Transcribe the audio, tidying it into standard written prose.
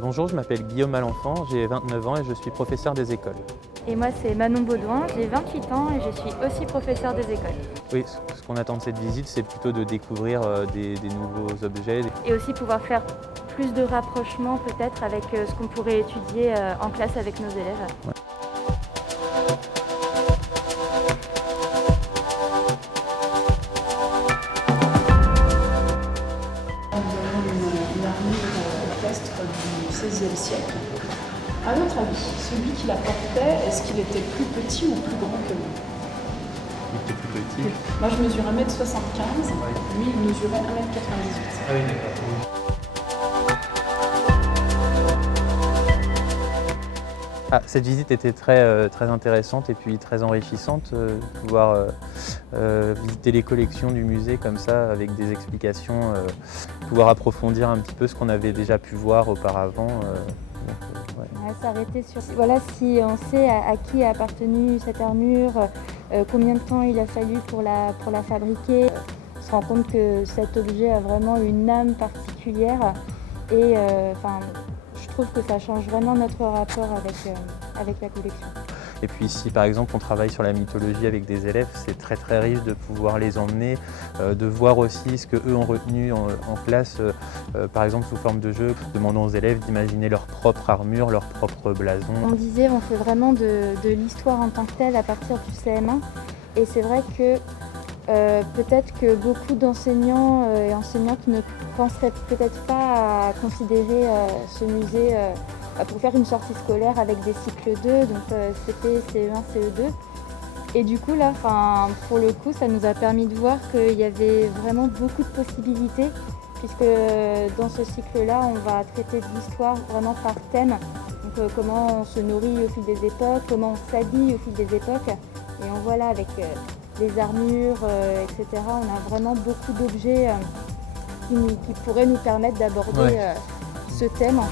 Bonjour, je m'appelle Guillaume Malenfant, j'ai 29 ans et je suis professeur des écoles. Et moi, c'est Manon Baudouin, j'ai 28 ans et je suis aussi professeure des écoles. Oui, ce qu'on attend de cette visite, c'est plutôt de découvrir des nouveaux objets. Et aussi pouvoir faire plus de rapprochements peut-être avec ce qu'on pourrait étudier en classe avec nos élèves. Ouais. Nous avons une armure équestre du XVIe siècle. À votre avis, celui qui la portait, est-ce qu'il était plus petit ou plus grand que vous? Il était plus petit. Moi, je mesure 1m75, Ouais. lui, il mesurait 1m98. Ah oui, d'accord. Cette visite était très intéressante et puis très enrichissante, pouvoir visiter les collections du musée comme ça avec des explications, pouvoir approfondir un petit peu ce qu'on avait déjà pu voir auparavant. Ouais. On va s'arrêter sur voilà, si on sait à qui a appartenu cette armure, combien de temps il a fallu pour la fabriquer. On se rend compte que cet objet a vraiment une âme particulière et je trouve que ça change vraiment notre rapport avec la collection. Et puis si par exemple on travaille sur la mythologie avec des élèves, c'est très riche de pouvoir les emmener, de voir aussi ce qu'eux ont retenu en classe, par exemple sous forme de jeu, demandant aux élèves d'imaginer leur propre armure, leur propre blason. On disait, on fait vraiment de l'histoire en tant que telle à partir du CM1 et c'est vrai que peut-être que beaucoup d'enseignants et enseignantes ne penseraient peut-être pas à considérer ce musée pour faire une sortie scolaire avec des cycles 2, donc CP, CE1, CE2. Et du coup là, pour le coup, ça nous a permis de voir qu'il y avait vraiment beaucoup de possibilités, puisque dans ce cycle-là, on va traiter de l'histoire vraiment par thème. Donc comment on se nourrit au fil des époques, comment on s'habille au fil des époques. Et on voit là avec les armures, etc. On a vraiment beaucoup d'objets qui pourraient nous permettre d'aborder ce thème.